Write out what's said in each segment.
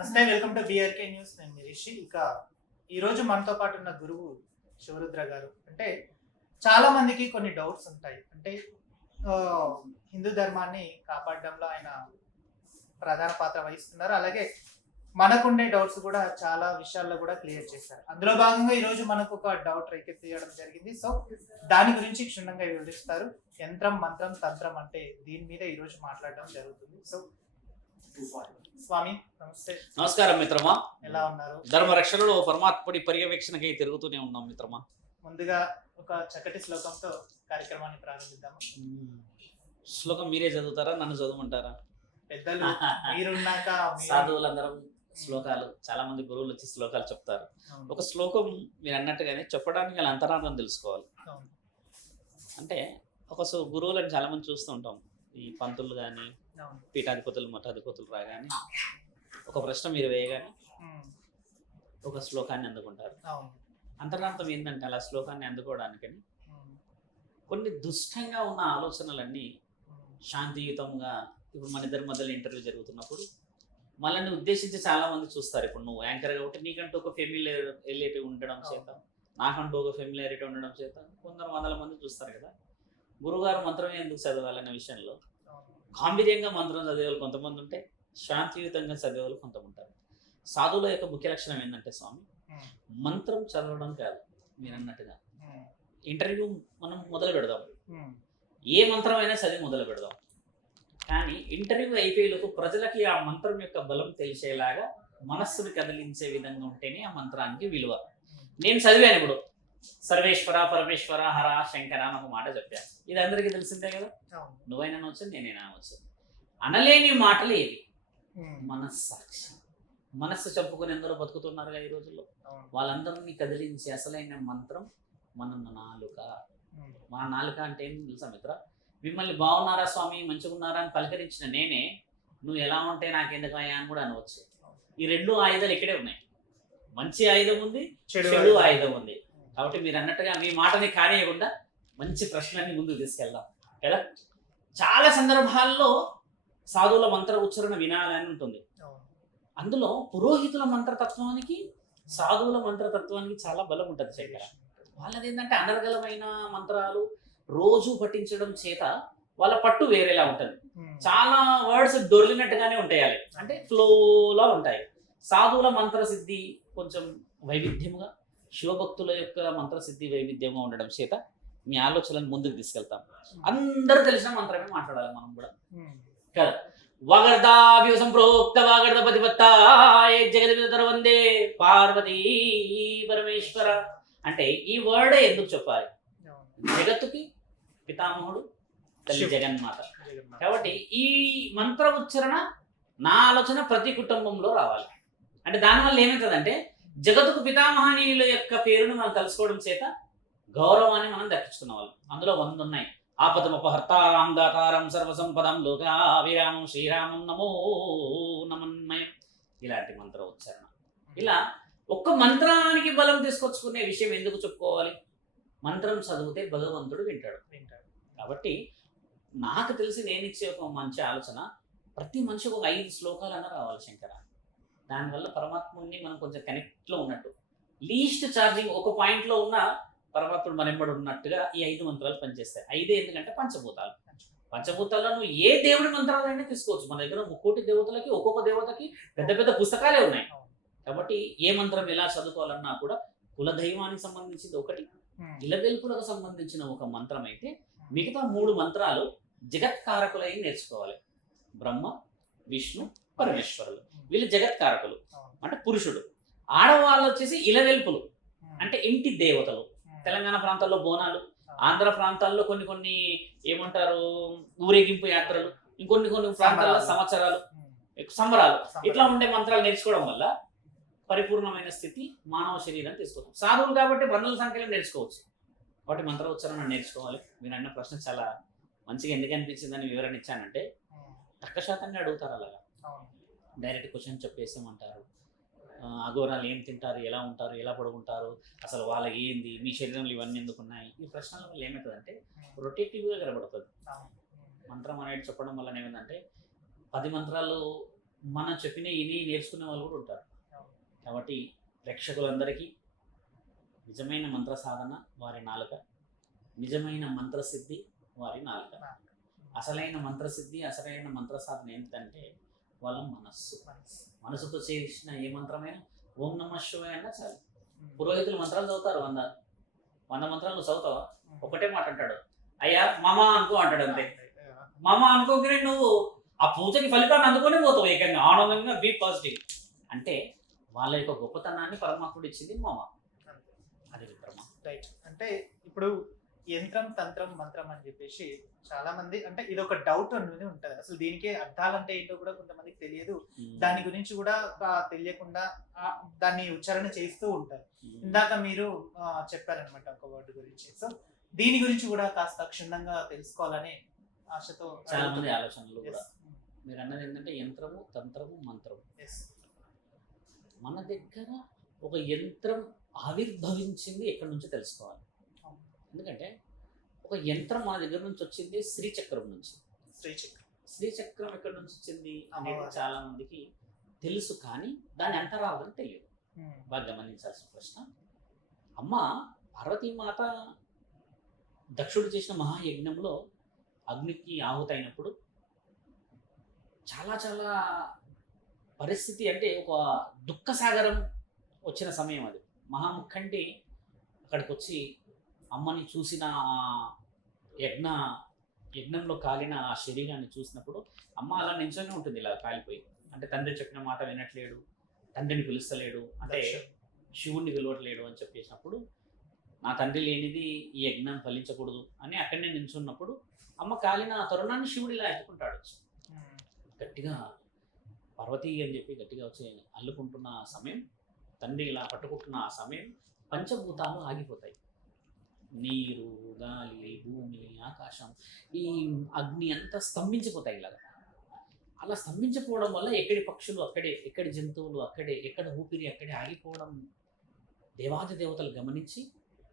నమస్తే, welcome to BRK news. నేను మీ రిషి. ఇక ఈరోజు మనతో పాటు ఉన్న గురువు శివరుద్ర గారు. అంటే చాలా మందికి కొన్ని డౌట్స్ ఉంటాయి. అంటే హిందూ ధర్మాన్ని కాపాడడంలో ఆయన ప్రధాన పాత్ర వహిస్తున్నారు. అలాగే మనకుండే డౌట్స్ కూడా చాలా విషయాల్లో కూడా క్లియర్ చేశారు. అందులో భాగంగా ఈరోజు మనకు ఒక డౌట్ రేకెత్తేయడం జరిగింది. సో దాని గురించి క్షుణ్ణంగా వివరిస్తారు. యంత్రం, మంత్రం, తంత్రం అంటే దీని మీద ఈరోజు మాట్లాడడం జరుగుతుంది. సో స్వామి నమస్తే. నమస్కారం మిత్రమా, ఎలా ఉన్నారు? ధర్మరక్షణలో పరమాత్ముడి పర్యవేక్షణకై తిరుగుతూనే ఉన్నాం మిత్రమా. ముందుగా ఒక చక్కటి శ్లోకంతో కార్యక్రమాన్ని ప్రారంభిద్దాము. శ్లోకం మీరే చదువుతారా, నన్ను చదవమంటారా? పెద్దలు మీరున్నాక సాధువులందరం శ్లోకాలు, చాలా మంది గురువులు వచ్చి శ్లోకాలు చెప్తారు. ఒక శ్లోకం మీరు అన్నట్టుగానే చెప్పడానికి గల అంతరార్థం తెలుసుకోవాలి. అంటే ఒక గురువులను చాలా మంది చూస్తూ ఉంటాం. ఈ పంతులు కానీ, పీఠాధిపతులు, మఠాధిపతులు రాగానే ఒక ప్రశ్న మీరు వేయగానే ఒక శ్లోకాన్ని అందుకుంటారు. అంతరార్థం ఏంటంటే అలా శ్లోకాన్ని అందుకోవడానికని కొన్ని దుష్టంగా ఉన్న ఆలోచనలన్నీ శాంతియుతంగా, ఇప్పుడు మన ఇద్దరి మధ్యలో ఇంటర్వ్యూ జరుగుతున్నప్పుడు మనల్ని ఉద్దేశించి చాలా మంది చూస్తారు. ఇప్పుడు నువ్వు యాంకర్ కాబట్టి నీకంటూ ఒక ఫెమిలియారిటీ ఉండడం చేత, నాకంటూ ఒక ఫెమిలియారిటీ ఉండడం చేత కొందరు వందల మంది చూస్తారు కదా. గురువుగారు మంత్రమే ఎందుకు చదవాలనే విషయంలో గాంభీర్యంగా మంత్రం చదివేవాళ్ళు కొంతమంది ఉంటే, శాంతియుతంగా చదివేవాళ్ళు కొంతమంది ఉంటారు. సాధువుల యొక్క ముఖ్య లక్షణం ఏంటంటే స్వామి, మంత్రం చదవడం కాదు. మీరు అన్నట్టుగా ఇంటర్వ్యూ మనం మొదలు పెడదాం, ఏ మంత్రం అయినా చదివి మొదలు పెడదాం. కానీ ఇంటర్వ్యూ అయిపోయేలోపు ప్రజలకి ఆ మంత్రం యొక్క బలం తెలిసేలాగా మనస్సును కదిలించే విధంగా ఉంటేనే ఆ మంత్రానికి విలువ. నేను చదివాను ఇప్పుడు సర్వేశ్వర, పరమేశ్వర, హర, శంకర అని ఒక మాట చెప్పాను. ఇది అందరికీ తెలిసిందే కదా. నువ్వైనా వచ్చు, నేనైనా వచ్చు. అనలేని మాటలు ఏవి? మనస్సాక్షి. మనస్సు చెప్పుకుని ఎందరో బతుకుతున్నారుగా ఈ రోజుల్లో. వాళ్ళందరినీ కదిలించే అసలైన మంత్రం మన నాలుక. మన నాలుక అంటే ఏం తెలుసా మిత్ర? మిమ్మల్ని బాగున్నారా స్వామి, మంచిగా ఉన్నారా అని పలకరించిన నేనే నువ్వు ఎలా ఉంటే నాకెందుకు అయ్యా అని కూడా అనవచ్చు. ఈ రెండు ఆయుధాలు ఇక్కడే ఉన్నాయి. మంచి ఆయుధం ఉంది, చెడు ఆయుధం ఉంది. కాబట్టి మీరు అన్నట్టుగా మీ మాటని కానియకుండా మంచి ప్రశ్నని ముందుకు తీసుకెళ్దాం కదా. చాలా సందర్భాల్లో సాధువుల మంత్ర ఉచ్చారణ వినాలని ఉంటుంది. అందులో పురోహితుల మంత్రతత్వానికి, సాధువుల మంత్రతత్వానికి చాలా బలం ఉంటుంది. శంకర వాళ్ళది ఏంటంటే అనర్గళమైన మంత్రాలు రోజు పఠించడం చేత వాళ్ళ పట్టు వేరేలా ఉంటుంది. చాలా వర్డ్స్ దొరికినట్టుగానే ఉంటాయి, అంటే ఫ్లోలా ఉంటాయి. సాధువుల మంత్రసిద్ధి కొంచెం వైవిధ్యముగా, శివభక్తుల యొక్క మంత్రసిద్ధి వైవిధ్యంగా ఉండడం చేత మీ ఆలోచనలను ముందుకు తీసుకెళ్తాం. అందరూ తెలిసిన మంత్రమే మాట్లాడాలి మనం కూడా కదా. వాగర్దాభ్యో సంప్రోక్త వాగర్ద పతిపత్తాయ జగద్వితర వందే పార్వతీ పరమేశ్వర అంటే ఈ వర్డే ఎందుకు చెప్పాలి? జగత్తుకి పితామహుడు తల్లి జగన్మాత. కాబట్టి ఈ మంత్ర ఉచ్చారణ నా ఆలోచన ప్రతి కుటుంబంలో రావాలి. అంటే దానివల్ల ఏమవుతుందంటే జగత్తుకు పితామహనీయుల యొక్క పేరును మనం తెలుసుకోవడం చేత గౌరవాన్ని మనం దక్కించుకున్న వాళ్ళు. అందులో 100 ఉన్నాయి. ఆపదమపహర్తారాం దాతారం సర్వసంపదం లోకాభిరామం శ్రీరామం నమో నమన్మయం, ఇలాంటి మంత్ర ఉచ్చారణ. ఇలా ఒక్క మంత్రానికి బలం తీసుకొచ్చుకునే విషయం ఎందుకు చెప్పుకోవాలి? మంత్రం చదివితే భగవంతుడు వింటాడు. కాబట్టి నాకు తెలిసి నేను ఇచ్చే ఒక మంచి ఆలోచన, ప్రతి మనిషికి ఒక 5 శ్లోకాలన్నా రావాలి శంకర. దానివల్ల పరమాత్ముడిని మనం కొంచెం కనెక్ట్లో ఉన్నట్టు, లీస్ట్ ఛార్జింగ్ ఒక పాయింట్లో ఉన్న పరమాత్ముడు మన ఎంబడి ఉన్నట్టుగా ఈ 5 మంత్రాలు పనిచేస్తాయి. 5 ఎందుకంటే పంచభూతాలు. పంచభూతాల్లో నువ్వు ఏ దేవుడి మంత్రాలైనా తీసుకోవచ్చు. మన దగ్గర 3 దేవతలకి, ఒక్కొక్క దేవతకి పెద్ద పెద్ద పుస్తకాలే ఉన్నాయి. కాబట్టి ఏ మంత్రం ఎలా చదువుకోవాలన్నా కూడా కులదైవానికి సంబంధించింది ఒకటి, ఇలవెల్పులకు సంబంధించిన ఒక మంత్రం అయితే మిగతా 3 మంత్రాలు జగత్కారకులై నేర్చుకోవాలి. బ్రహ్మ, విష్ణు, పరమేశ్వరులు వీళ్ళు జగత్కారకులు అంటే పురుషుడు. ఆడవాళ్ళు వచ్చేసి ఇలవెల్పులు అంటే ఇంటి దేవతలు. తెలంగాణ ప్రాంతాల్లో బోనాలు, ఆంధ్ర ప్రాంతాల్లో కొన్ని ఏమంటారు ఊరేగింపు యాత్రలు, ఇంకొన్ని ప్రాంతాల్లో సంవత్సరాలు, సంబరాలు, ఇట్లా ఉండే మంత్రాలు నేర్చుకోవడం వల్ల పరిపూర్ణమైన స్థితి మానవ శరీరం తీసుకోవచ్చు. సాధువులు కాబట్టి 100ల సంఖ్యలో నేర్చుకోవచ్చు. కాబట్టి మంత్ర ఉచ్చారణ నేర్చుకోవాలి. మీరు అన్న ప్రశ్న చాలా మంచిగా ఎందుకు అనిపించిందని వివరణ ఇచ్చానంటే, తక్కువ శాతంగా అడుగుతారు. అలాగా డైరెక్ట్ క్వశ్చన్ చెప్పేసామంటారు. అఘోరాలు ఏం తింటారు, ఎలా ఉంటారు, ఎలా పడుకుంటారు, అసలు వాళ్ళకి ఏంది, మీ శరీరంలో ఇవన్నీ ఎందుకు ఉన్నాయి, ఈ ప్రశ్నల వల్ల ఏమవుతుందంటే రొటేటివ్గా కనబడుతుంది. మంత్రం అనేది చెప్పడం వల్ల ఏమైందంటే 10 మంత్రాలు మనం చెప్పిన ఇని నేర్చుకునే వాళ్ళు కూడా ఉంటారు. కాబట్టి ప్రేక్షకులందరికీ నిజమైన మంత్ర సాధన వారి నాలుక, నిజమైన మంత్రసిద్ధి వారి నాలుక. అసలైన మంత్రసిద్ధి, అసలైన మంత్ర సాధన ఏంటంటే వాళ్ళ మనస్సు. మనసుతో చేసిన ఏ మంత్రమైనా ఓం నమ శివాయ అన్నా చాలు. పురోహితులు మంత్రాలు చదువుతారు, 100 మంత్రాలు నువ్వు చదువుతావా? ఒకటే మాట అంటాడు, అయ్యా మామ అనుకో అంటాడు, అంతే. మామ అనుకోగానే నువ్వు ఆ పూజకి ఫలితాన్ని అందుకొని పోతావు ఏకంగా ఆనందంగా, బీ పాజిటివ్. అంటే వాళ్ళ యొక్క గొప్పతనాన్ని పరమాత్ముడు ఇచ్చింది మామ, అది విక్రమ. రైట్. అంటే ఇప్పుడు యంత్రం, తంత్రం, మంత్రం అని చెప్పేసి చాలా మంది, అంటే ఇది ఒక డౌట్ అనేది ఉంటది. అసలు దీనికి అర్థాలు అంటే ఏంటో కూడా కొంతమందికి తెలియదు. దాని గురించి కూడా తెలియకుండా దాన్ని ఉచ్చారణ చేస్తూ ఉంటారు. ఇందాక మీరు చెప్పారనమాట ఒక వర్డ్ గురించి. సో దీని గురించి కూడా కాస్త క్షుణ్ణంగా తెలుసుకోవాలని ఆశతో చాలా మంది ఆలోచనలు కూడా. మీరు అన్నది ఏంటంటే యంత్రము, తంత్రము, మంత్రము. మన దగ్గర ఒక యంత్రం ఆవిర్భవించింది ఎక్కడి నుంచి తెలుసుకోవాలి. ఎందుకంటే ఒక యంత్రం మన దగ్గర నుంచి వచ్చింది శ్రీచక్రం నుంచి. శ్రీచక్రం ఎక్కడి నుంచి వచ్చింది అనేది చాలా మందికి తెలుసు, కానీ దాని అంతరార్థం తెలియదు. బాగా గమనించాల్సిన ప్రశ్న. అమ్మ పార్వతీమాత దక్షుడు చేసిన మహాయజ్ఞంలో అగ్నికి ఆహుతైనప్పుడు చాలా చాలా పరిస్థితి, అంటే ఒక దుఃఖసాగరం వచ్చిన సమయం అది. మహాముఖండి అక్కడికి వచ్చి అమ్మని చూసిన యజ్ఞంలో కాలిన ఆ శరీరాన్ని చూసినప్పుడు అమ్మ అలా నించొని ఉంటుంది, ఇలా కాలిపోయి. అంటే తండ్రి చెప్పిన మాట వినట్లేడు, తండ్రిని పిలుస్తలేడు, అంటే శివుణ్ణి పిలవట్లేడు అని చెప్పేసినప్పుడు, నా తండ్రి లేనిది ఈ యజ్ఞం ఫలించకూడదు అని అక్కడనే నించున్నప్పుడు అమ్మ కాలిన ఆ తరుణాన్ని శివుడు ఇలా ఎత్తుకుంటాడు. గట్టిగా పార్వతి అని చెప్పి గట్టిగా వచ్చి అల్లుకుంటున్న సమయం, తండ్రి ఇలా పట్టుకుంటున్న ఆ సమయం పంచభూతాలు ఆగిపోతాయి. నీరు, గాలి, భూమి, ఆకాశం, ఈ అగ్ని అంతా స్తంభించిపోతాయి. ఇలాగా అలా స్తంభించిపోవడం వల్ల ఎక్కడి పక్షులు అక్కడే, ఎక్కడి జంతువులు అక్కడే, ఎక్కడ ఊపిరి అక్కడే ఆగిపోవడం దేవాది దేవతలు గమనించి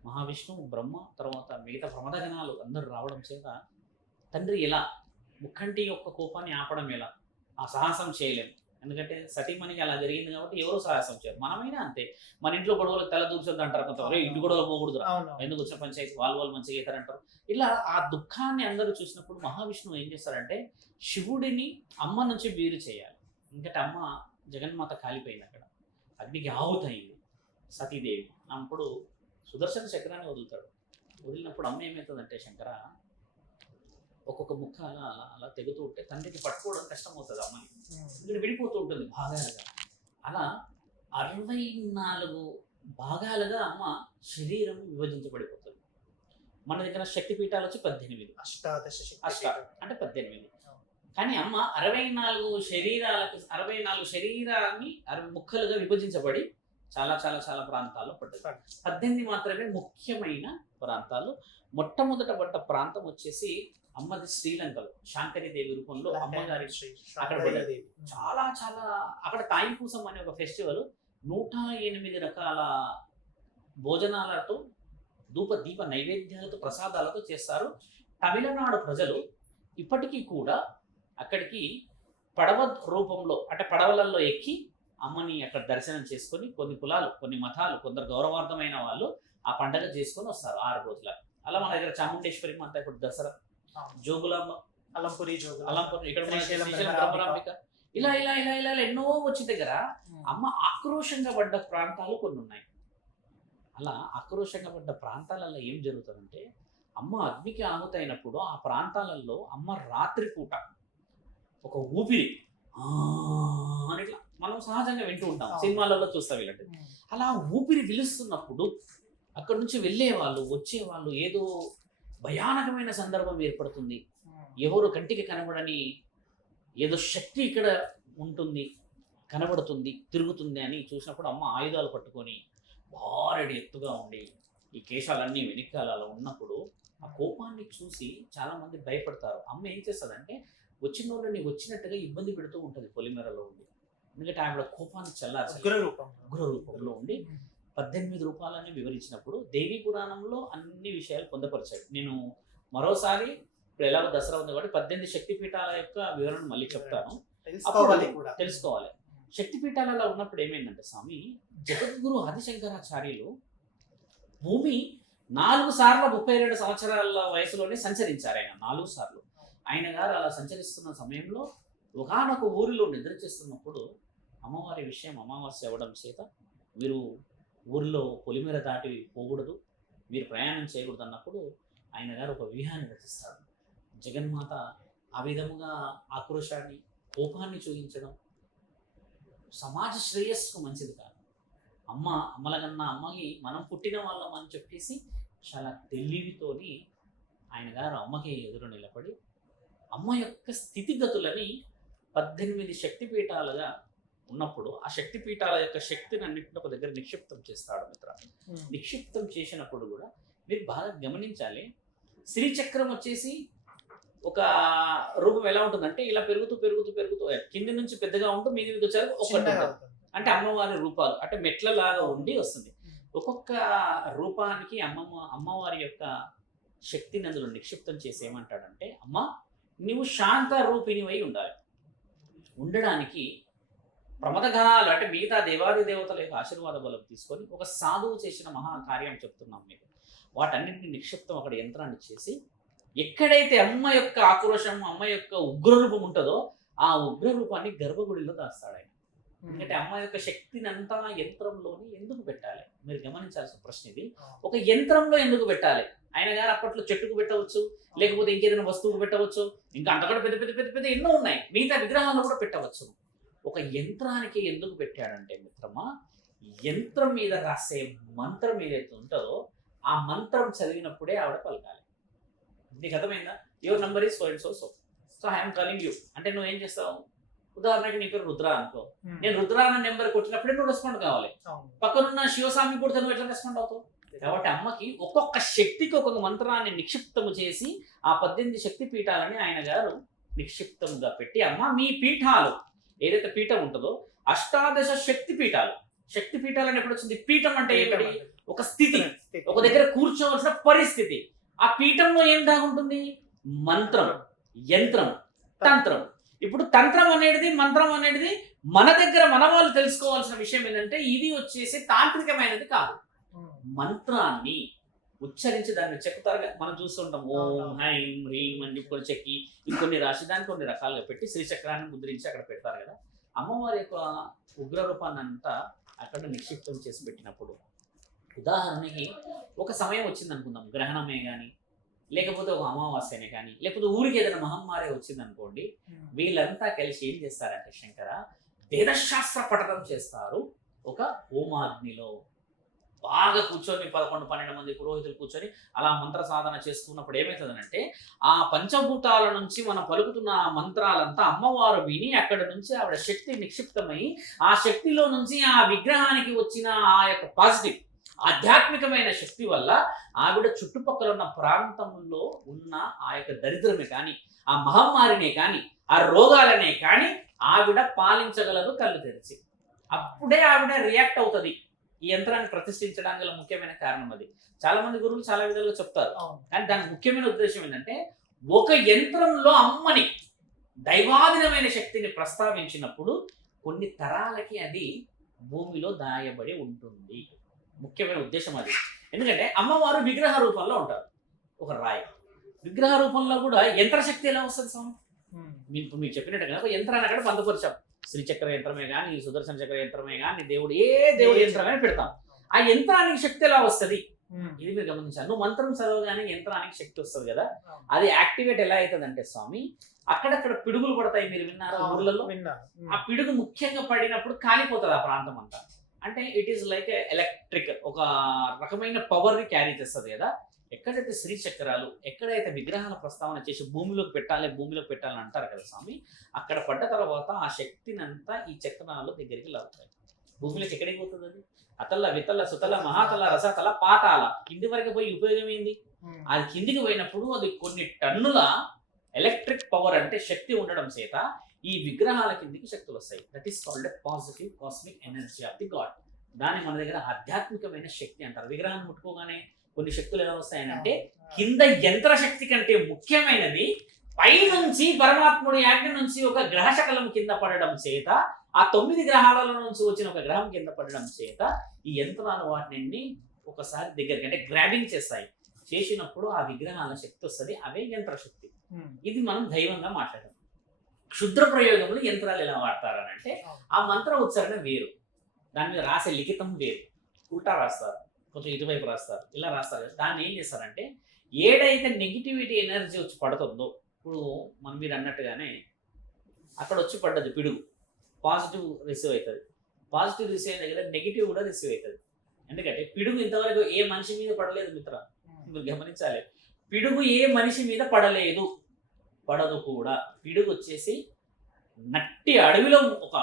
మహావిష్ణువు, బ్రహ్మ, తర్వాత మిగతా ప్రమదగణాలు అందరూ రావడం చేత తండ్రి ఎలా ముక్కంటి యొక్క కోపాన్ని ఆపడం ఎలా, ఆ సాహసం చేయలేము. ఎందుకంటే సతీమణికి అలా జరిగింది కాబట్టి ఎవరో సాహసం చేయరు. మనమైనా అంతే, మన ఇంట్లో గొడవలకు తల దూర్చొద్దు అంటారు కొంతవరకు, ఇంటి గొడవలు పోకూడదు, ఎందుకు వచ్చిన పంచాయతీ వాళ్ళు మంచిగా అవుతారంటారు. ఇలా ఆ దుఃఖాన్ని అందరూ చూసినప్పుడు మహావిష్ణువు ఏం చేస్తారంటే శివుడిని అమ్మ నుంచి వేరు చేయాలి. ఎందుకంటే అమ్మ జగన్మాత కాలిపోయింది, అక్కడ అగ్నికి ఆహుతయింది సతీదేవి. అప్పుడు సుదర్శన చక్రాన్ని వదులుతాడు. వదిలినప్పుడు అమ్మ ఏమవుతుందంటే శంకర ఒక్కొక్క ముక్క అలా అలా అలా తెగుతూ ఉంటే తండ్రికి పట్టుకోవడం కష్టం అవుతుంది అమ్మని, ఇక్కడ విడిపోతూ ఉంటుంది భాగాలుగా. అలా 64 భాగాలుగా అమ్మ శరీరం విభజించబడిపోతుంది. మన దగ్గర శక్తి పీఠాలు వచ్చి 18, అష్టాదశ అంటే 18. కానీ అమ్మ 64 శరీరాన్ని 60 ముక్కలుగా విభజించబడి చాలా చాలా చాలా ప్రాంతాల్లో పడ్డది. 18 మాత్రమే ముఖ్యమైన ప్రాంతాలు. మొట్టమొదట పడ్డ ప్రాంతం వచ్చేసి అమ్మది శ్రీలంకలో శాంకరీదేవి రూపంలో అమ్మగారి అక్కడ పడ్డది. చాలా చాలా అక్కడ తాయిపూసం అనే ఒక ఫెస్టివల్ 108 రకాల భోజనాలతో, దీప నైవేద్యాలతో, ప్రసాదాలతో చేస్తారు. తమిళనాడు ప్రజలు ఇప్పటికీ కూడా అక్కడికి పడవ రూపంలో, అంటే పడవలలో ఎక్కి అమ్మని అక్కడ దర్శనం చేసుకొని, కొన్ని కులాలు, కొన్ని మతాలు, కొందరు గౌరవార్థమైన వాళ్ళు ఆ పండగ చేసుకొని వస్తారు 6 రోజుల. అలా మన దగ్గర చాముండేశ్వరి మాత, ఇప్పుడు దసరా, జోగులాంబ, అలంపురి, ఇక్కడ బ్రహ్మరాంబిక, ఇలా ఇలా ఇలా ఇలా ఎన్నో వచ్చి దగ్గర అమ్మ ఆక్రోషంగా పడ్డ ప్రాంతాలు కొన్ని ఉన్నాయి. అలా ఆక్రోషంగా పడ్డ ప్రాంతాలలో ఏం జరుగుతుందంటే అమ్మ అగ్నికి ఆహుతైనప్పుడు ఆ ప్రాంతాలలో అమ్మ రాత్రిపూట ఒక ఊపిరి అని ఇట్లా మనం సహజంగా వింటూ ఉంటాం, సినిమాలలో చూస్తాం ఇలాంటి. అలా ఊపిరి పిలుస్తున్నప్పుడు అక్కడి నుంచి వెళ్ళే వాళ్ళు, వచ్చేవాళ్ళు, ఏదో భయానకమైన సందర్భం ఏర్పడుతుంది. ఎవరు కంటికి కనబడని ఏదో శక్తి ఇక్కడ ఉంటుంది, కనబడుతుంది, తిరుగుతుంది అని చూసినప్పుడు అమ్మ ఆయుధాలు పట్టుకొని భారీ ఎత్తుగా ఉండి ఈ కేశాలన్నీ వెనకాలలో ఉన్నప్పుడు ఆ కోపాన్ని చూసి చాలా మంది భయపడతారు. అమ్మ ఏం చేస్తుందంటే వచ్చిన వాళ్ళని వచ్చినట్టుగా ఇబ్బంది పెడుతూ ఉంటుంది పొలిమేరలో ఉండి. ఎందుకంటే ఆవిడ కోపాన్ని ఉగ్ర రూపంలో ఉండి 18 రూపాలని వివరించినప్పుడు దేవి పురాణంలో అన్ని విషయాలు పొందపరిచాడు. నేను మరోసారి ఇప్పుడు ఎలాగో దసరా ఉంది కాబట్టి 18 శక్తిపీఠాల యొక్క వివరణ మళ్ళీ చెప్తాను. తెలుసుకోవాలి కూడా. తెలుసుకోవాలి. శక్తిపీఠాలలో ఉన్నప్పుడు ఏమైందంటే స్వామి, జగద్గురు ఆదిశంకరాచార్యులు భూమి 4 సార్లు 32 సంవత్సరాల వయసులోనే సంచరించారు. ఆయన 4 సార్లు. ఆయన గారు అలా సంచరిస్తున్న సమయంలో ఒకానొక ఊరిలో నిద్ర చేస్తున్నప్పుడు అమ్మవారి విషయం అమావాస్య అవ్వడం చేత మీరు ఊరిలో పొలిమేర దాటి పోకూడదు, మీరు ప్రయాణం చేయకూడదు అన్నప్పుడు ఆయన గారు ఒక వ్యూహాన్ని రచిస్తారు. జగన్మాత ఆ విధముగా ఆక్రోశాన్ని, కోపాన్ని చూపించడం సమాజ శ్రేయస్సుకు మంచిది కాదు. అమ్మలకన్నా అమ్మకి మనం పుట్టిన వాళ్ళం అని చెప్పేసి చాలా తెలివితోని ఆయన గారు అమ్మకి ఎదురు నిలబడి అమ్మ యొక్క స్థితిగతులని 18 శక్తిపీఠాలుగా ఉన్నప్పుడు ఆ శక్తిపీఠాల యొక్క శక్తిని అన్నింటినీ ఒక దగ్గర నిక్షిప్తం చేస్తాడు మిత్ర. నిక్షిప్తం చేసినప్పుడు కూడా మీరు బాగా గమనించాలి, శ్రీచక్రం వచ్చేసి ఒక రూపం ఎలా ఉంటుందంటే ఇలా పెరుగుతూ పెరుగుతూ పెరుగుతూ కింది నుంచి పెద్దగా ఉంటూ మీది మీద వచ్చారు ఒకటి అంటే అమ్మవారి రూపాలు అంటే మెట్లలాగా ఉండి వస్తుంది. ఒక్కొక్క రూపానికి అమ్మవారి యొక్క శక్తిని అందులో నిక్షిప్తం చేసి ఏమంటాడంటే, అమ్మ నువ్వు శాంత రూపిణివై ఉండాలి. ఉండడానికి ప్రమదగణాలు అంటే మిగతా దేవాది దేవతల యొక్క ఆశీర్వాద బలం తీసుకొని ఒక సాధువు చేసిన మహాకార్యం చెప్తున్నాం మీకు. వాటన్నింటినీ నిక్షిప్తం అక్కడ యంత్రాన్ని చేసి ఎక్కడైతే అమ్మ యొక్క ఆక్రోశం, అమ్మ యొక్క ఉగ్రరూపం ఉంటుందో ఆ ఉగ్రరూపాన్ని గర్భగుడిలో దాస్తాడు ఆయన. ఎందుకంటే అమ్మ యొక్క శక్తిని అంతా యంత్రంలోని ఎందుకు పెట్టాలి? మీరు గమనించాల్సిన ప్రశ్న ఇది. ఒక యంత్రంలో ఎందుకు పెట్టాలి? ఆయన గారు అప్పట్లో చెట్టుకు పెట్టవచ్చు, లేకపోతే ఇంకేదైనా వస్తువుకు పెట్టవచ్చు, ఇంకా అంతకంటే పెద్ద పెద్ద పెద్ద పెద్ద ఎన్నో ఉన్నాయి, మిగతా విగ్రహాలను కూడా పెట్టవచ్చు. ఒక యంత్రానికి ఎందుకు పెట్టాడంటే మిత్రమా, యంత్రం మీద రాసే మంత్రం ఏదైతే ఉంటుందో ఆ మంత్రం చదివినప్పుడే ఆవిడ పలకాలి. నీకు అర్థమైందా? Your number is so and so so so I'm calling you అంటే నువ్వు ఏం చేస్తావు? ఉదాహరణకి నీ పేరు రుద్ర అనుకో, నేను రుద్ర అన్న నెంబర్ కొట్టినప్పుడే నువ్వు రెస్పాండ్ కావాలి. పక్కనున్న శివస్వామి కొడితే నువ్వు ఎట్లా రెస్పాండ్ అవుతావు? కాబట్టి అమ్మకి ఒక్కొక్క శక్తికి ఒక్కొక్క మంత్రాన్ని నిక్షిప్తము చేసి ఆ 18 శక్తి పీఠాలని ఆయన గారు నిక్షిప్తంగా పెట్టి, అమ్మ మీ పీఠాలు ఏదైతే పీఠం ఉంటుందో 18 శక్తి పీఠాలు. శక్తి పీఠాలని ఎప్పుడు వచ్చింది? పీఠం అంటే ఏమిటి? ఒక స్థితి, ఒక దగ్గర కూర్చోవలసిన పరిస్థితి. ఆ పీఠంలో ఏం దాగుంటుంది? మంత్రం, యంత్రం, తంత్రం. ఇప్పుడు తంత్రం అనేది, మంత్రం అనేది మన దగ్గర మన వాళ్ళు తెలుసుకోవాల్సిన విషయం ఏంటంటే, ఇది వచ్చేసి తాంత్రికమైనది కాదు. మంత్రాన్ని ఉచ్చరించి దాన్ని చెక్కుతారుగా మనం చూస్తుంటాం. ఓం హైం హ్రీం అని కొన్ని చెక్కి ఇంకొన్ని రాసి దాన్ని కొన్ని రకాలుగా పెట్టి శ్రీచక్రాన్ని ముద్రించి అక్కడ పెడతారు కదా. అమ్మవారి యొక్క ఉగ్రరూపాన్ని అంతా అక్కడ నిక్షిప్తం చేసి పెట్టినప్పుడు, ఉదాహరణకి ఒక సమయం వచ్చింది అనుకుందాం, గ్రహణమే కానీ లేకపోతే ఒక అమావాస్యనే కానీ లేకపోతే ఊరికి ఏదైనా మహమ్మారి వచ్చింది అనుకోండి, వీళ్ళంతా కలిసి ఏం చేస్తారంటే శంకర వేదశాస్త్ర పఠనం చేస్తారు. ఒక హోమాగ్నిలో బాగా కూర్చొని 11-12 మంది పురోహితులు కూర్చొని అలా మంత్ర సాధన చేస్తున్నప్పుడు ఏమవుతుందంటే, ఆ పంచభూతాల నుంచి మనం పలుకుతున్న ఆ మంత్రాలంతా అమ్మవారు విని అక్కడ నుంచి ఆవిడ శక్తి నిక్షిప్తమై ఆ శక్తిలో నుంచి ఆ విగ్రహానికి వచ్చిన ఆ యొక్క పాజిటివ్ ఆధ్యాత్మికమైన శక్తి వల్ల ఆవిడ చుట్టుపక్కల ఉన్న ప్రాంతంలో ఉన్న ఆ యొక్క దరిద్రమే కానీ, ఆ మహమ్మారినే కానీ, ఆ రోగాలనే కానీ ఆవిడ పాలించగలదు కళ్ళు తెరిచి. అప్పుడే ఆవిడ రియాక్ట్ అవుతుంది. ఈ యంత్రాన్ని ప్రతిష్ఠించడానికి గల ముఖ్యమైన కారణం అది. చాలా మంది గురువులు చాలా విధాలుగా చెప్తారు, కానీ దానికి ముఖ్యమైన ఉద్దేశం ఏంటంటే, ఒక యంత్రంలో అమ్మని దైవాధీనమైన శక్తిని ప్రస్తావించినప్పుడు కొన్ని తరాలకి అది భూమిలో దాయబడి ఉంటుంది. ముఖ్యమైన ఉద్దేశం అది. ఎందుకంటే అమ్మవారు విగ్రహ రూపంలో ఉంటారు, ఒక రాయి. విగ్రహ రూపంలో కూడా యంత్రశక్తి ఎలా వస్తుంది స్వామి? మీకు చెప్పినట్టుగా ఒక యంత్రాన్ని అక్కడ పొందపరిచాం. శ్రీచక్ర యంత్రమే కానీ, సుదర్శన చక్ర యంత్రమే కానీ, దేవుడి యంత్రమే పెడతాం. ఆ యంత్రానికి శక్తి ఎలా వస్తుంది? ఇది మీరు గమనించాలి. నువ్వు మంత్రం చదవగానే యంత్రానికి శక్తి వస్తుంది కదా, అది యాక్టివేట్ ఎలా అవుతుంది అంటే స్వామి, అక్కడక్కడ పిడుగులు పడతాయి. మీరు విన్నారా ఊర్లలో? ఆ పిడుగు ముఖ్యంగా పడినప్పుడు కాలిపోతుంది ఆ ప్రాంతం అంతా. అంటే ఇట్ ఈస్ లైక్ ఎలక్ట్రిక్, ఒక రకమైన పవర్ని క్యారీ చేస్తుంది కదా. ఎక్కడైతే శ్రీచక్రాలు, ఎక్కడైతే విగ్రహాల ప్రస్తావన చేసి భూమిలోకి పెట్టాలని అంటారు కదా స్వామి, అక్కడ పడ్డ తర్వాత ఆ శక్తిని అంతా ఈ చక్రాలు దగ్గరికి లాగుతాయి. భూమిలోకి ఎక్కడికి పోతుంది అది? అతల్ల, వితల్ల, సుతల, మహాతల, రసతల, పాతాల, కింది వరకు పోయి ఉపయోగం ఏంది? అది కిందికి పోయినప్పుడు అది కొన్ని టన్నుల ఎలక్ట్రిక్ పవర్ అంటే శక్తి ఉండడం చేత ఈ విగ్రహాల కిందికి శక్తులు వస్తాయి. That is called positive cosmic energy of the God. దాన్ని మన దగ్గర ఆధ్యాత్మికమైన శక్తి అంటారు. విగ్రహాన్ని ముట్టుకోగానే కొన్ని శక్తులు ఎలా వస్తాయనంటే, కింద యంత్ర శక్తి కంటే ముఖ్యమైనది పైనుంచి పరమాత్ముడి ఆజ్ఞ నుంచి ఒక గ్రహశకలం కింద పడడం చేత, ఆ 9 గ్రహాల నుంచి వచ్చిన ఒక గ్రహం కింద పడడం చేత ఈ యంత్రాలు వాటిని ఒకసారి దగ్గరికి అంటే గ్రాబింగ్ చేస్తాయి. చేసినప్పుడు ఆ విగ్రహాల శక్తి వస్తుంది, అవే యంత్ర శక్తి. ఇది మనం దైవంగా మాట్లాడడం. క్షుద్ర ప్రయోగంలో యంత్రాలు ఎలా వాడతారని అంటే ఆ మంత్ర ఉచ్చారణ వేరు, దాని మీద రాసే లిఖితం వేరు, ఉల్టా రాస్తారు, కొంచెం ఇటువైపు రాస్తారు, ఇలా రాస్తారు. దాన్ని ఏం చేస్తారంటే ఏడైతే నెగిటివిటీ ఎనర్జీ వచ్చి పడుతుందో, ఇప్పుడు మనం మీరు అన్నట్టుగానే అక్కడ వచ్చి పడ్డది పిడుగు, పాజిటివ్ రిసీవ్ అవుతుంది. పాజిటివ్ రిసీవ్ అయిన దగ్గర నెగిటివ్ కూడా రిసీవ్ అవుతుంది. ఎందుకంటే పిడుగు ఇంతవరకు ఏ మనిషి మీద పడలేదు మిత్ర, మీరు గమనించాలి. పిడుగు ఏ మనిషి మీద పడలేదు, పడదు కూడా. పిడుగు వచ్చేసి నట్టి అడవిలో, ఒక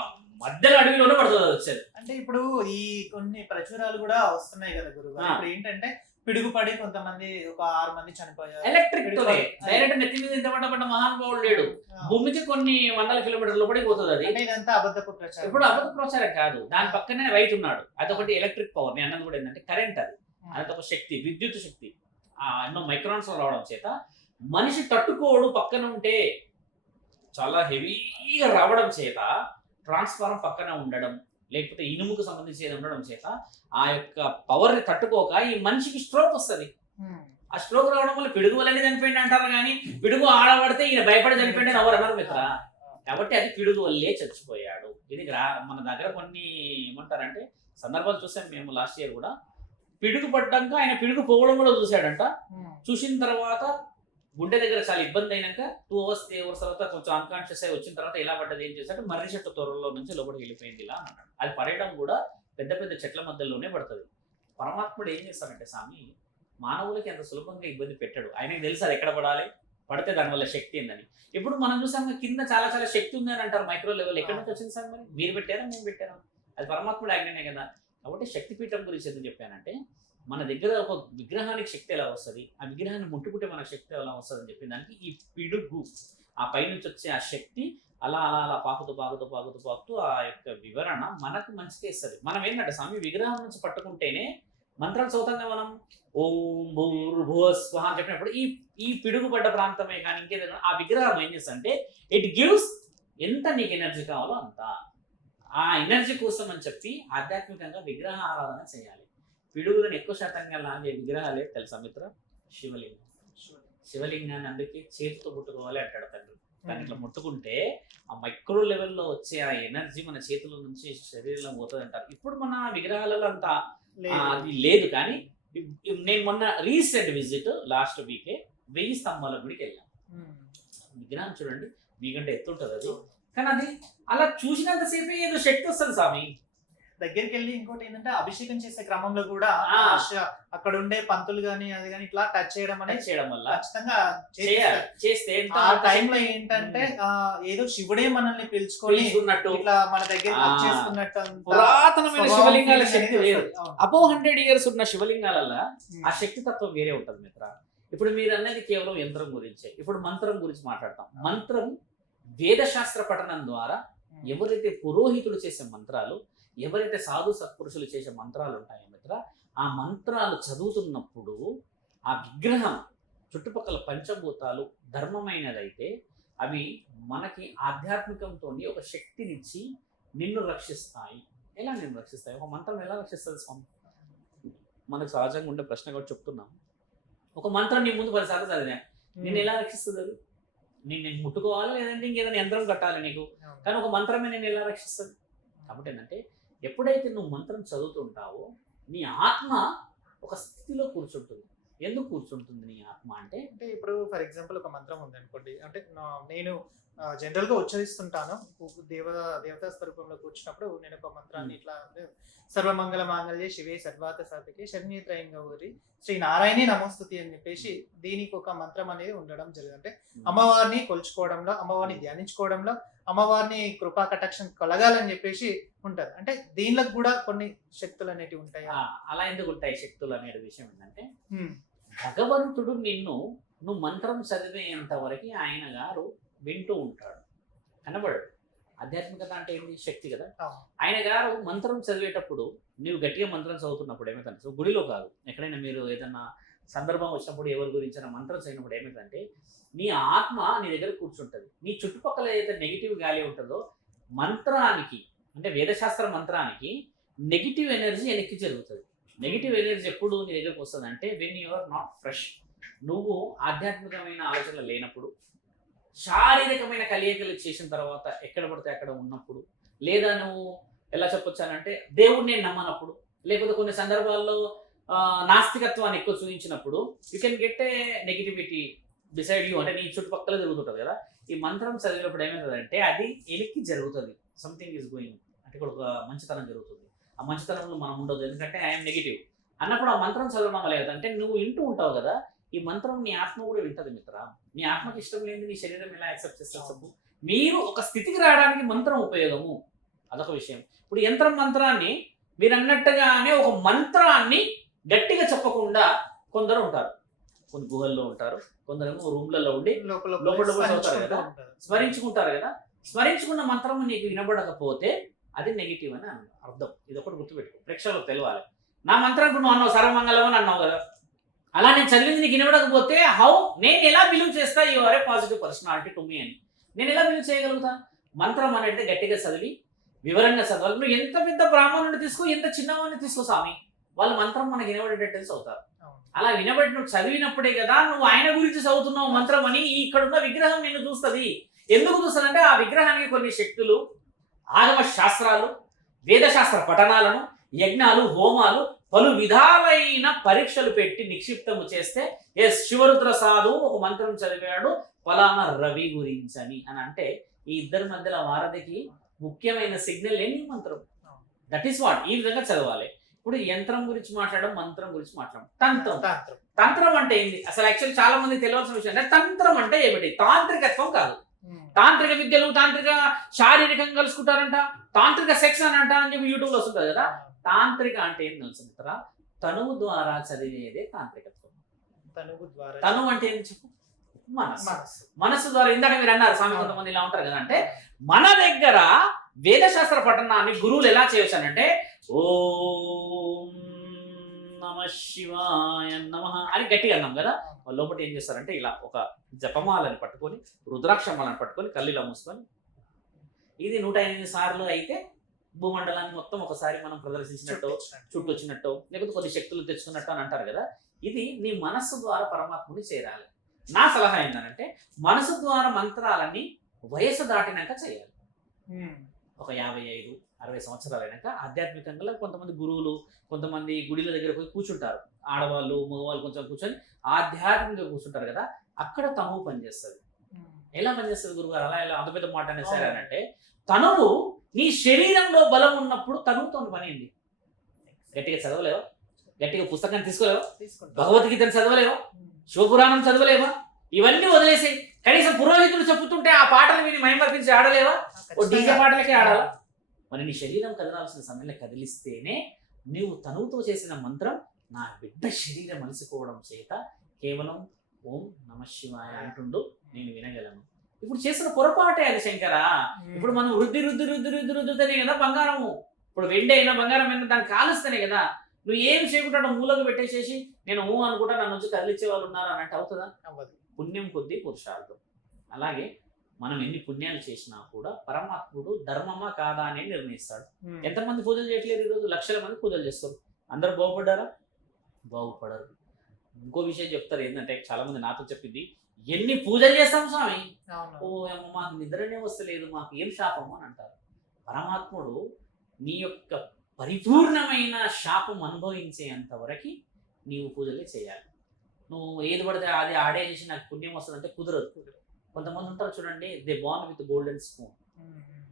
మధ్యలో అడవిలోనే పడుతుంది వచ్చేది. అంటే ఇప్పుడు ఈ కొన్ని ప్రచురాలు కూడా వస్తున్నాయి కదా గురువు గారు. ఇప్పుడు ఏంటంటే పిడుగు పడి కొంతమంది ఒక 6 మంది చనిపోయారు. ఎలక్ట్రిక్ తోనే డైరెక్ట్ నెత్తి మీద ఇంత పడ్డ మహానుభావుడు లేడు. భూమికి కొన్ని వందల కిలోమీటర్లు పడి పోతుంది అది. ఇదంతా అబద్ధపు ప్రచారం. ఇప్పుడు అబద్ధ ప్రచారం కాదు, దాని పక్కనే రైతు ఉన్నాడు. అదొకటి ఎలక్ట్రిక్ పవర్. నేను అన్నది కూడా ఏంటంటే కరెంట్, అదొక శక్తి, విద్యుత్ శక్తి. ఎన్నో మైక్రాన్స్ రావడం చేత మనిషి తట్టుకోడు. పక్కన ఉంటే చాలా హెవీగా రావడం చేత ట్రాన్స్ఫార్మర్ పక్కన ఉండడం, లేకపోతే ఇనుముకు సంబంధించి ఉండడం చేత ఆ యొక్క పవర్ని తట్టుకోక ఈ మనిషికి స్ట్రోక్ వస్తుంది. ఆ స్ట్రోక్ రావడం వల్ల పిడుగు వల్లనే చనిపోయింది అంటారు, కానీ పిడుగు ఆడబడితే ఈయన భయపడి చనిపోయింది అని ఎవరు అన్నారు మిత్ర. కాబట్టి అది పిడుగు వల్లే చచ్చిపోయాడు. ఇది మన దగ్గర కొన్ని ఏమంటారంటే సందర్భాలు చూసాం మేము లాస్ట్ ఇయర్ కూడా. పిడుగు పడ్డాక ఆయన పిడుగు పోవడం కూడా చూశాడంట. చూసిన తర్వాత గుండె దగ్గర చాలా ఇబ్బంది అయినాక 2 hours 3 hours తర్వాత కొంచెం అన్కాన్షియస్ అయి వచ్చిన తర్వాత ఎలా పడ్డది, ఏం చేశాడు, మర్రి చెట్టు త్వరలో నుంచి లోపలికి వెళ్ళిపోయింది ఇలా అన్నాడు. అది పడేయడం కూడా పెద్ద పెద్ద చెట్ల మధ్యలోనే పడుతుంది. పరమాత్ముడు ఏం చేస్తాడంటే స్వామి, మానవులకి అంత సులభంగా ఇబ్బంది పెట్టాడు. ఆయనకి తెలుసు అది ఎక్కడ పడాలి, పడితే దానివల్ల శక్తి ఉందని. ఇప్పుడు మనం చూసాం కింద చాలా చాలా శక్తి ఉందని అంటారు మైక్రో లెవెల్. ఎక్కడి నుంచి వచ్చింది సార్? మరి మీరు పెట్టారా, మేము పెట్టారా? అది పరమాత్ముడు ఆజ్ఞనే కదా. కాబట్టి శక్తిపీఠం గురించి ఎందుకు చెప్పానంటే, మన దగ్గర ఒక విగ్రహానికి శక్తి ఎలా వస్తుంది, ఆ విగ్రహాన్ని ముట్టుకుంటే మన శక్తి ఎలా వస్తుంది అని చెప్పిన దానికి ఈ పిడుగు, ఆ పైనుంచి వచ్చే ఆ శక్తి అలా అలా అలా పాకుతూ ఆ యొక్క వివరణ మనకు మంచిగా ఇస్తుంది. మనం ఏంటంటే స్వామి విగ్రహం నుంచి పట్టుకుంటేనే మంత్రాలు చదువుతాంగా మనం. ఓం భూర్భువస్వః అని చెప్పినప్పుడు ఈ పిడుగుపడ్డ ప్రాంతమే కానీ ఇంకేదైనా ఆ విగ్రహం ఏం చేస్తుందంటే ఇట్ గివ్స్ ఎంత నీకు ఎనర్జీ కావాలో అంత. ఆ ఎనర్జీ కోసం అని చెప్పి ఆధ్యాత్మికంగా విగ్రహ ఆరాధన చేయాలి. పిడుగులను ఎక్కువ శాతంగా లాగే విగ్రహాలే తెలుసా మిత్ర? శివలింగం. శివలింగాన్ని అందుకే చేతితో ముట్టుకోవాలి అంటాడు తండ్రి. దాన్ని ఇట్లా ముట్టుకుంటే ఆ మైక్రో లెవెల్లో వచ్చే ఆ ఎనర్జీ మన చేతుల నుంచి శరీరంలో పోతుంది అంటారు. ఇప్పుడు మన విగ్రహాలలో అంత అది లేదు. కానీ నేను మొన్న రీసెంట్ విజిట్ లాస్ట్ వీకే 1000 స్తంభాల గుడికి వెళ్ళాను. విగ్రహం చూడండి, మీకంటే ఎత్తుంటుంది అది, కానీ అది అలా చూసినంతసేపే ఏదో శక్తి వస్తుంది స్వామి. దగ్గరికి వెళ్ళి ఇంకోటి ఏంటంటే అభిషేకం చేసే క్రమంలో కూడా అక్కడ ఉండే పంతులు గానీ అది కానీ ఇట్లా టచ్ చేయడం అనేది చేయడం వల్ల ఖచ్చితంగా చేస్తే ఆ టైంలో ఏంటంటే ఏదో శివుడే మనల్ని పిలుచుకొని ఇట్లా మన దగ్గర చేసుకున్నట్టు పురాతనమైన శివలింగాల శక్తి వేరు. అబౌవ్ 100 years ఉన్న శివలింగాల ఆ శక్తి తత్వం వేరే ఉంటుంది మిత్ర. ఇప్పుడు మీరు అనేది కేవలం యంత్రం గురించే. ఇప్పుడు మంత్రం గురించి మాట్లాడతాం. మంత్రం వేదశాస్త్ర పఠనం ద్వారా ఎవరైతే పురోహితులు చేసే మంత్రాలు, ఎవరైతే సాధు సత్పురుషులు చేసే మంత్రాలు ఉంటాయో మిత్ర, ఆ మంత్రాలు చదువుతున్నప్పుడు ఆ విగ్రహం చుట్టుపక్కల పంచభూతాలు ధర్మమైనదైతే అవి మనకి ఆధ్యాత్మికంతో ఒక శక్తినిచ్చి నిన్ను రక్షిస్తాయి. ఎలా నిన్ను రక్షిస్తాయి? ఒక మంత్రం ఎలా రక్షిస్తుంది స్వామి? మనకు సహజంగా ఉండే ప్రశ్న కూడా చెప్తున్నాం. ఒక మంత్రం నీ ముందు 10 సార్లు చదివా, నిన్ను ఎలా రక్షిస్తుంది? అది నేను ముట్టుకోవాలి, లేదంటే ఇంకేదైనా యంత్రం కట్టాలి నీకు, కానీ ఒక మంత్రమే నేను ఎలా రక్షిస్తుంది? కాబట్టి ఏంటంటే ఎప్పుడైతే నువ్వు మంత్రం చదువుతుంటావో నీ ఆత్మ ఒక స్థితిలో కూర్చుంటుంది. ఎందుకు కూర్చుంటుంది నీ ఆత్మ అంటే ఇప్పుడు ఫర్ ఎగ్జాంపుల్ ఒక మంత్రం ఉంది అనుకోండి, అంటే నేను జనరల్ గా ఉచ్చరిస్తుంటాను. దేవతా స్వరూపంలో కూర్చున్నప్పుడు నేను ఒక మంత్రాన్ని ఇట్లా సర్వమంగళ మాంగళ్యే శివే సర్వార్థ సాధకే శరణ్యేత్రయం గౌరి శ్రీ నారాయణి నమోస్తుతి అని చెప్పేసి దీనికి ఒక మంత్రం అనేది ఉండడం జరిగింది. అంటే అమ్మవారిని కొలుచుకోవడంలో, అమ్మవారిని ధ్యానించుకోవడంలో, అమ్మవారిని కృపా కటాక్షం కలగాలని చెప్పేసి ఉంటది. అంటే దీనిలో కూడా కొన్ని శక్తులు అనేటివి ఉంటాయి. అలా ఎందుకు ఉంటాయి శక్తులు అనే విషయం ఏంటంటే, భగవంతుడు నువ్వు మంత్రం చదివేంత వరకు ఆయన గారు వింటూ ఉంటాడు, కనబడాడు. ఆధ్యాత్మికత అంటే ఏంటి? శక్తి కదా. ఆయన గారు మంత్రం చదివేటప్పుడు నువ్వు గట్టిగా మంత్రం చదువుతున్నప్పుడు ఏమైతే గుడిలో కాదు, ఎక్కడైనా మీరు ఏదన్నా సందర్భం వచ్చినప్పుడు ఎవరి గురించి మంత్రం చేయనప్పుడు ఏమిటంటే నీ ఆత్మ నీ దగ్గర కూర్చుంటుంది. నీ చుట్టుపక్కల ఏదైతే నెగిటివ్ గాలి ఉంటుందో మంత్రానికి అంటే వేదశాస్త్ర మంత్రానికి నెగిటివ్ ఎనర్జీ వెనక్కి జరుగుతుంది. నెగిటివ్ ఎనర్జీ ఎప్పుడు నీ దగ్గరకు వస్తుంది అంటే when you are not fresh. నువ్వు ఆధ్యాత్మికమైన ఆలోచనలు లేనప్పుడు, శారీరకమైన కలయికలు చేసిన తర్వాత ఎక్కడ పడితే అక్కడ ఉన్నప్పుడు, లేదా నువ్వు ఎలా చెప్పొచ్చానంటే దేవుడిని నేను నమ్మనప్పుడు, లేకపోతే కొన్ని సందర్భాల్లో నాస్తికత్వాన్ని ఎక్కువ చూపించినప్పుడు you can get a negativity decide you, అంటే నీ చుట్టుపక్కల జరుగుతుంటుంది కదా. ఈ మంత్రం చదివినప్పుడు ఏమవుతుందంటే అది వెనక్కి జరుగుతుంది. సంథింగ్ ఈజ్ గోయింగ్ అంటే ఇక్కడ ఒక మంచితనం జరుగుతుంది. ఆ మంచితనంలో మనం ఉండదు, ఎందుకంటే ఐఎమ్ నెగిటివ్ అన్నప్పుడు ఆ మంత్రం చదవడం లేదు. అంటే నువ్వు వింటూ ఉంటావు కదా, ఈ మంత్రం నీ ఆత్మ కూడా వింటది మిత్ర. నీ ఆత్మకి ఇష్టం లేని నీ శరీరం ఎలా యాక్సెప్ట్ చేస్తారు చెప్పు. మీరు ఒక స్థితికి రావడానికి మంత్రం ఉపయోగము, అదొక విషయం. ఇప్పుడు యంత్రం మంత్రాన్ని మీరు అన్నట్టుగానే ఒక మంత్రాన్ని గట్టిగా చెప్పకుండా కొందరు ఉంటారు, కొన్ని గుహల్లో ఉంటారు, కొందరేమో రూమ్లలో ఉండి లోపల చదువుతారు కదా, స్మరించుకుంటారు కదా. స్మరించుకున్న మంత్రం నీకు వినబడకపోతే అది నెగిటివ్ అని అర్థం. ఇది ఒకటి గుర్తుపెట్టుకో, ప్రేక్షకులకు తెలియాలి. నా మంత్రం ఇప్పుడు నువ్వు అన్నావు సర్వమంగళం అని అన్నావు కదా, అలా నేను చదివింది నీకు వినబడకపోతే నేను ఎలా బిలీవ్ చేస్తా you are a positive personality to me అని నేను ఎలా బిలీవ్ చేయగలుగుతా? మంత్రం అనేది గట్టిగా చదివి వివరంగా చదవాలి. నువ్వు ఎంత పెద్ద బ్రాహ్మణుని తీసుకో, ఎంత చిన్నవాడిని తీసుకో స్వామి, వాళ్ళ మంత్రం మనకి వినబడేటట్టు చదువుతారు. అలా వినబడి నువ్వు చదివినప్పుడే కదా నువ్వు ఆయన గురించి చదువుతున్నావు మంత్రం అని ఇక్కడున్న విగ్రహం నిన్ను చూస్తుంది. ఎందుకు చూస్తుందంటే ఆ విగ్రహానికి కొన్ని శక్తులు, ఆగమ శాస్త్రాలు, వేదశాస్త్ర పఠనాలను, యజ్ఞాలు, హోమాలు, పలు విధాలైన పరీక్షలు పెట్టి నిక్షిప్తము చేస్తే ఎస్ శివరుద్ర సాధువు ఒక మంత్రం చదివాడు ఫలానా రవి గురించని అని అంటే ఈ ఇద్దరి మధ్యలో వారధికి ముఖ్యమైన సిగ్నల్ ఏంటి? మంత్రం. That is what. ఈ విధంగా చదవాలి. ఇప్పుడు యంత్రం గురించి మాట్లాడడం, మంత్రం గురించి మాట్లాడడం. తంత్రం. తంత్రం అంటే ఏంటి అసలు? యాక్చువల్లీ చాలా మంది తెలియాల్సిన విషయం అంటే తంత్రం అంటే ఏమిటి? తాంత్రికత్వం కాదు. తాంత్రిక విద్యలు, తాంత్రిక శారీరకంగా కలుసుకుంటారంట, తాంత్రిక సెక్స్ అని అంట అని చెప్పి యూట్యూబ్లో వస్తుంది కదా. తాంత్రిక అంటే ఏం తెలుసు మిత్ర? తనువు ద్వారా చదివేదే తాంత్రికత్వం. తనువు అంటే ఏంటి చెప్పు? మనస్సు. మనస్సు ద్వారా ఇందాక మీరు అన్నారు స్వామి కొంతమంది ఇలా ఉంటారు కదా, అంటే మన దగ్గర వేదశాస్త్ర పఠనాన్ని గురువులు ఎలా చేయొచ్చానంటే ఓం నమ శివాయ నమ అని గట్టిగా అన్నాం కదా. లోపల ఏం చేస్తారంటే ఇలా ఒక జపమాలని పట్టుకొని, రుద్రాక్షమాలను పట్టుకొని కళ్ళు ఇలా మూసుకొని, ఇది 108 సార్లు అయితే భూమండలాన్ని మొత్తం ఒకసారి మనం ప్రదర్శించినట్టు, చుట్టూ వచ్చినట్టు, లేకపోతే కొన్ని శక్తులు తెచ్చుకున్నట్టు అని అంటారు కదా. ఇది నీ మనస్సు ద్వారా పరమాత్ముని చేరాలి. నా సలహా ఏంటంటే మనసు ద్వారా మంత్రాలని వయసు దాటినాక చేయాలి. ఒక 55-60 సంవత్సరాలు అయినాక ఆధ్యాత్మికంగా కొంతమంది గురువులు, కొంతమంది గుడిల దగ్గర పోయి కూర్చుంటారు, ఆడవాళ్ళు మగవాళ్ళు కొంచెం కూర్చొని ఆధ్యాత్మికంగా కూర్చుంటారు కదా, అక్కడ తనువు పనిచేస్తుంది. ఎలా పనిచేస్తుంది గురుగారు? అలా ఎలా అంత పెద్ద మాట అనేది సరే అని అంటే తనువు నీ శరీరంలో బలం ఉన్నప్పుడు తనువుతో పని ఏంది? గట్టిగా చదవలేవా? గట్టిగా పుస్తకాన్ని తీసుకోలేవా? భగవద్గీతను చదవలేవా? శివపురాణం చదవలేవా? ఇవన్నీ వదిలేసి కనీసం పురోహితులు చెప్పుతుంటే ఆ పాటలు విని మైమర్పించి ఆడలేవా? ఓ డీజే పాటలకే ఆడాలా? మరి నీ శరీరం కదలాల్సిన సమయంలో కదిలిస్తేనే నీవు తనువుతో చేసిన మంత్రం నా బిడ్డ శరీరం అలసిపోవడం చేత కేవలం ఓం నమ శివాయ అంటుండు నేను వినగలను. ఇప్పుడు చేసిన పొరపాటే అది శంకరా. ఇప్పుడు మనం రుద్దుతనే కదా బంగారము. ఇప్పుడు వెండి అయినా బంగారం అయినా దాన్ని కాలుస్తేనే కదా. నువ్వు ఏం చేయకుండా మూలకు పెట్టేసేసి నేను అనుకుంటా నన్ను వచ్చి కదిలిచ్చే వాళ్ళు ఉన్నారు అని అంటే అవుతుందా? పుణ్యం కొద్దీ పురుషార్థం. అలాగే మనం ఎన్ని పుణ్యాలు చేసినా కూడా పరమాత్ముడు ధర్మమా కాదా అని నిర్ణయిస్తాడు. ఎంతమంది పూజలు చేయట్లేదు ఈరోజు? లక్షల మంది పూజలు చేస్తారు. అందరు బాగుపడ్డారా? బాగుపడరు. ఇంకో విషయం చెప్తారు ఏంటంటే చాలా మంది నాతో చెప్పింది, ఎన్ని పూజలు చేస్తాం స్వామి, ఓ ఏమో మాకు నిద్రనే వస్తలేదు, మాకు ఏం శాపం అని అంటారు. పరమాత్ముడు నీ యొక్క పరిపూర్ణమైన శాపం అనుభవించేంత వరకు నీవు పూజలే చేయాలి. నువ్వు ఏది పడితే అది ఆడే చేసి నాకు పుణ్యం వస్తుందంటే కుదరదు. కొంతమంది ఉంటారు చూడండి, they born with golden spoon.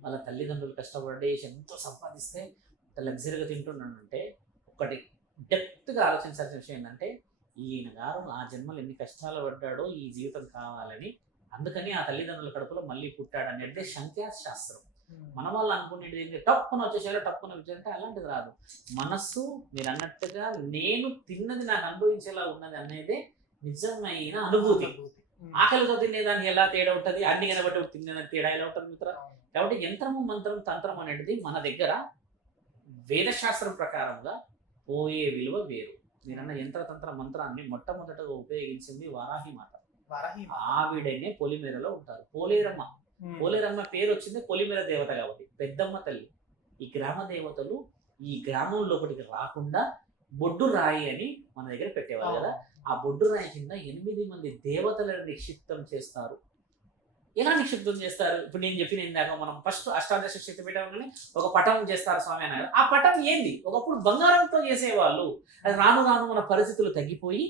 వాళ్ళ తల్లిదండ్రులు కష్టపడేసి ఎంతో సంపాదిస్తే లగ్జరీగా తింటున్నానంటే ఒకటి డెప్త్గా ఆలోచించాల్సిన విషయం ఏంటంటే ఈయన గారు ఆ జన్మలు ఎన్ని కష్టాలు పడ్డాడో ఈ జీవితం కావాలని, అందుకని ఆ తల్లిదండ్రుల కడుపులో మళ్ళీ పుట్టాడు అనేది సంఖ్యాశాస్త్రం. మన వాళ్ళు అనుకునేది ఏంటి? టప్పున వచ్చేసారో టప్పున వచ్చారంటే అలాంటిది రాదు. మనస్సు మీరు అన్నట్టుగా నేను తిన్నది నాకు అనుభవించేలా ఉన్నది అనేది నిజమైన అనుభూతి. ఆకలితో తినేదానికి ఎలా తేడా ఉంటుంది, అన్ని కనబట్టి తినేదానికి తేడా ఎలా ఉంటుంది మిత్ర? కాబట్టి యంత్రము మంత్రం తంత్రం అనేది మన దగ్గర వేదశాస్త్రం ప్రకారంగా పోయే విలువ వేరు. నేనన్న యంత్రతంత్ర మంత్రాన్ని మొట్టమొదటగా ఉపయోగించింది వారాహి మాత. వారాహి ఆవిడనే పొలిమేరలో ఉంటారు. పోలేరమ్మ. పోలేరమ్మ పేరు వచ్చింది పొలిమేర దేవత కాబట్టి. పెద్దమ్మ తల్లి. ఈ గ్రామ దేవతలు ఈ గ్రామం లోపలికి రాకుండా బొడ్డు రాయి అని మన దగ్గర పెట్టేవారు కదా. ఆ బొడ్డు రాయి కింద 8 మంది దేవతలను నిక్షిప్తం చేస్తారు. ఎలా నిక్షిప్తం చేస్తారు? ఇప్పుడు నేను చెప్పిన ఇందాక మనం ఫస్ట్ అష్టాదశ శక్తి పీఠంలోనే ఒక పటం చేస్తారు స్వామి అన్నారు. ఆ పటం ఏంది? ఒకప్పుడు బంగారంతో చేసేవాళ్ళు. అది రాను రాను మన పరిస్థితులు తగ్గిపోయి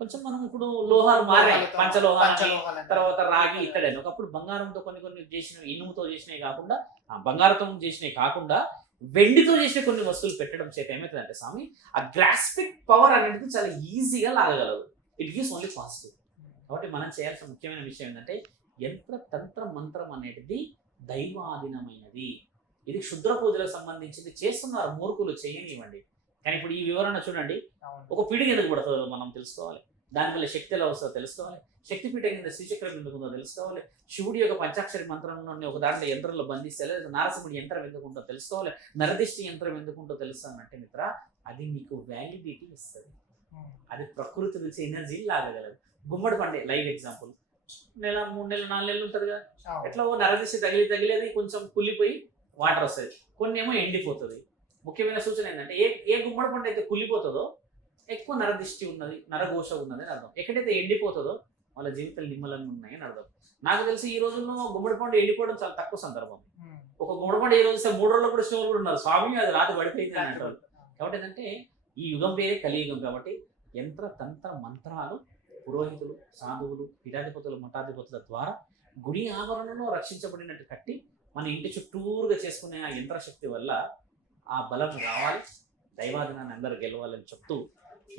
కొంచెం మనం ఇప్పుడు లోహాలు మారాయి. పంచలోహాలు, తర్వాత రాగి, ఇత్తడి. ఒకప్పుడు బంగారంతో కొన్ని చేసినవి, ఇనుముతో చేసినవి కాకుండా, ఆ బంగారంతో చేసినవి కాకుండా వెండితో చేసిన కొన్ని వస్తువులు పెట్టడం చేత ఏమవుతుందంటే స్వామి, ఆ గ్రాస్పిక్ పవర్ అనేది చాలా ఈజీగా లాగగలదు. It gives only positive. కాబట్టి మనం చేయాల్సిన ముఖ్యమైన విషయం ఏంటంటే యంత్ర తంత్ర మంత్రం అనేది దైవాధీనమైనది. ఇది క్షుద్ర పూజలకు సంబంధించింది. చేస్తున్నారు మూర్ఖులు, చేయనివ్వండి. కానీ ఇప్పుడు ఈ వివరణ చూడండి. ఒక పిడికి ఎందుకు పడుతుందో మనం తెలుసుకోవాలి. దానివల్ల శక్తి ఎలా వస్తుందో తెలుసుకోవాలి. శక్తిపీఠం కింద శ్రీచక్రం ఎందుకు ఉందో తెలుసుకోవాలి. శివుడి యొక్క పంచాక్షరి మంత్రంలోని ఒక దాంట్లో యంత్రంలో బంధిస్తే లేదా నారసింహుడి యంత్రం ఎందుకు ఉందో తెలుసుకోవాలి. నరదిష్టి యంత్రం ఎందుకుంటో తెలుస్తానంటే మిత్ర, అది నీకు వ్యాలిడిటీ ఇస్తుంది. అది ప్రకృతి నుంచి ఎనర్జీ లాగగలదు. గుమ్మడి పండే లైవ్ ఎగ్జాంపుల్. 3 నెలలు 4 నెలలు ఉంటుంది కదా. ఎట్లా నరదిష్టి తగిలేది కొంచెం కుళ్ళిపోయి వాటర్ వస్తుంది, కొన్ని ఏమో ఎండిపోతుంది. ముఖ్యమైన సూచన ఏంటంటే ఏ గుమ్మడి పండు అయితే కుళ్ళిపోతుందో ఎక్కువ నరదిష్టి ఉన్నది, నరఘోష ఉన్నది అని అర్థం. ఎక్కడైతే ఎండిపోతుందో వాళ్ళ జీవితాలు నిమ్మలంగా ఉన్నాయని అర్థం. నాకు తెలిసి ఈ రోజుల్లో గుమ్మడి పండు ఎండిపోవడం చాలా తక్కువ సందర్భం. ఒక గుమ్మడి పండు ఈ రోజు 3 రోజుల్లో కూడా శివులు కూడా ఉన్నారు. స్వామి అది రాత్రి పడిపోయింది అని అంటారు. కాబట్టి ఏంటంటే ఈ యుగం పేరే కలియుగం. కాబట్టి యంత్ర తంత్ర మంత్రాలు పురోహితులు, సాధువులు, పీఠాధిపతులు, మఠాధిపతుల ద్వారా గుడి ఆవరణలో రక్షించబడినట్టు కట్టి మన ఇంటి చుట్టూరుగా చేసుకునే ఆ యంత్రశక్తి వల్ల ఆ బలం రావాలి, దైవాధీనాన్ని అందరూ గెలవాలని చెప్తూ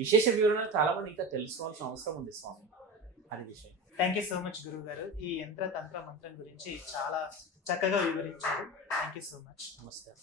విశేష వివరణలు చాలా మంది ఇంకా తెలుసుకోవాల్సిన అవసరం ఉంది స్వామి. అది విషయం. థ్యాంక్ యూ సో మచ్ గురువు గారు. ఈ యంత్ర తంత్ర మంత్రం గురించి చాలా చక్కగా వివరించారు. Thank you so much. నమస్కారం.